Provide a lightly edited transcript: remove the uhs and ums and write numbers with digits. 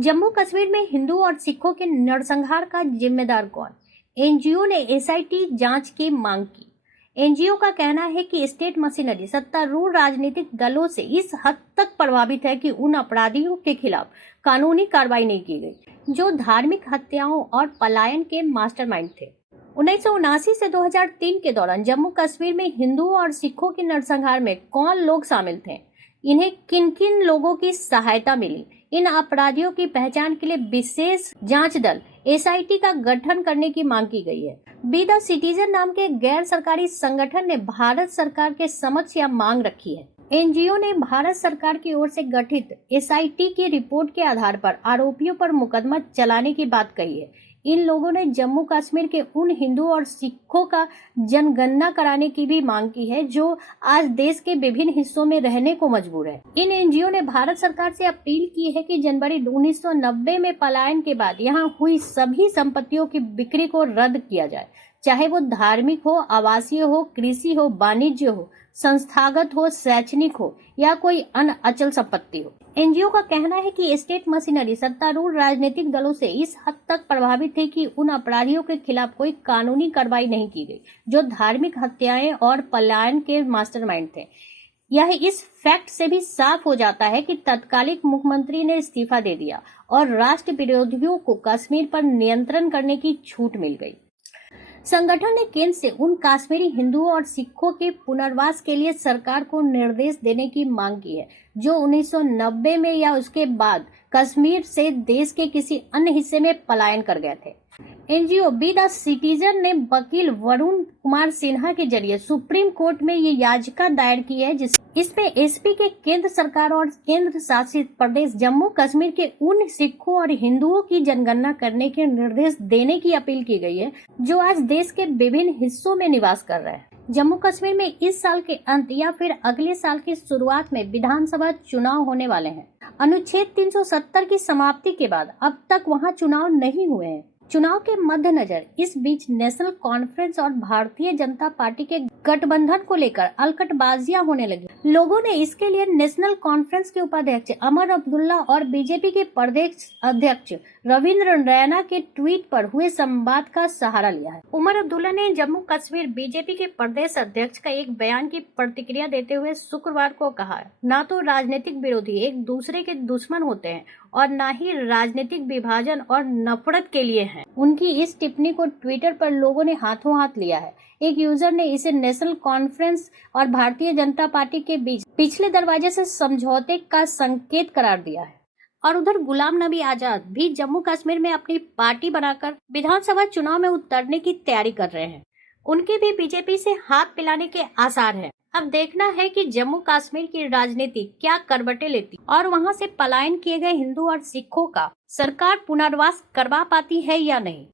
जम्मू कश्मीर में हिंदू और सिखों के नरसंहार का जिम्मेदार कौन? एनजीओ ने एसआईटी जांच की मांग की। एनजीओ का कहना है कि स्टेट मशीनरी सत्तारूढ़ राजनीतिक दलों से इस हद तक प्रभावित है कि उन अपराधियों के खिलाफ कानूनी कार्रवाई नहीं की गई जो धार्मिक हत्याओं और पलायन के मास्टरमाइंड थे। 1979 से 2003 के दौरान जम्मू कश्मीर में हिंदुओं और सिखों के नरसंहार में कौन लोग शामिल थे, इन्हें किन किन लोगों की सहायता मिली, इन अपराधियों की पहचान के लिए विशेष जांच दल एसआईटी का गठन करने की मांग की गई है। बी द सिटीजन नाम के गैर सरकारी संगठन ने भारत सरकार के समक्ष यह मांग रखी है। एनजीओ ने भारत सरकार की ओर से गठित एसआईटी की रिपोर्ट के आधार पर आरोपियों पर मुकदमा चलाने की बात कही है। इन लोगों ने जम्मू कश्मीर के उन हिंदुओं और सिखों का जनगणना कराने की भी मांग की है जो आज देश के विभिन्न हिस्सों में रहने को मजबूर है। इन एनजीओ ने भारत सरकार से अपील की है कि जनवरी 1990 में पलायन के बाद यहां हुई सभी संपत्तियों की बिक्री को रद्द किया जाए, चाहे वो धार्मिक हो, आवासीय हो, कृषि हो, वाणिज्य हो, संस्थागत हो, शैक्षणिक हो या कोई अन्य अचल संपत्ति हो। एनजीओ का कहना है कि स्टेट मशीनरी सत्तारूढ़ राजनीतिक दलों से इस हद तक प्रभावित है कि उन अपराधियों के खिलाफ कोई कानूनी कार्रवाई नहीं की गई जो धार्मिक हत्याएं और पलायन के मास्टरमाइंड थे। यह इस फैक्ट से भी साफ हो जाता है कि तत्कालिक मुख्यमंत्री ने इस्तीफा दे दिया और राष्ट्र विरोधियों को कश्मीर पर नियंत्रण करने की छूट मिल गई। संगठन ने केंद्र से उन कश्मीरी हिंदुओं और सिखों के पुनर्वास के लिए सरकार को निर्देश देने की मांग की है जो 1990 में या उसके बाद कश्मीर से देश के किसी अन्य हिस्से में पलायन कर गए थे। एनजीओ बी द सिटीजन ने वकील वरुण कुमार सिन्हा के जरिए सुप्रीम कोर्ट में ये याचिका दायर की है इसमें एसपी के केंद्र सरकार और केंद्र शासित प्रदेश जम्मू कश्मीर के उन सिखों और हिंदुओं की जनगणना करने के निर्देश देने की अपील की गई है जो आज देश के विभिन्न हिस्सों में निवास कर रहे हैं। जम्मू कश्मीर में इस साल के अंत या फिर अगले साल की शुरुआत में विधानसभा चुनाव होने वाले हैं। अनुच्छेद 370 की समाप्ति के बाद अब तक वहां चुनाव नहीं हुए हैं। चुनाव के मद्देनजर इस बीच नेशनल कॉन्फ्रेंस और भारतीय जनता पार्टी के गठबंधन को लेकर अलकटबाजियां होने लगी। लोगों ने इसके लिए नेशनल कॉन्फ्रेंस के उपाध्यक्ष अमर अब्दुल्ला और बीजेपी के प्रदेश अध्यक्ष रविंद्र रैना के ट्वीट पर हुए संवाद का सहारा लिया है। उमर अब्दुल्ला ने जम्मू कश्मीर बीजेपी के प्रदेश अध्यक्ष का एक बयान की प्रतिक्रिया देते हुए शुक्रवार को कहा, न तो राजनीतिक विरोधी एक दूसरे के दुश्मन होते हैं और न ही राजनीतिक विभाजन और नफरत के लिए हैं। उनकी इस टिप्पणी को ट्विटर पर लोगों ने हाथों हाथ लिया है। एक यूजर ने इसे नेशनल कॉन्फ्रेंस और भारतीय जनता पार्टी के बीच पिछले दरवाजे से समझौते का संकेत करार दिया है। और उधर गुलाम नबी आजाद भी जम्मू कश्मीर में अपनी पार्टी बनाकर विधानसभा चुनाव में उतरने की तैयारी कर रहे हैं। उनके भी बीजेपी से हाथ मिलाने के आसार हैं। अब देखना है कि जम्मू कश्मीर की राजनीति क्या करवटें लेती और वहां से पलायन किए गए हिंदू और सिखों का सरकार पुनर्वास करवा पाती है या नहीं।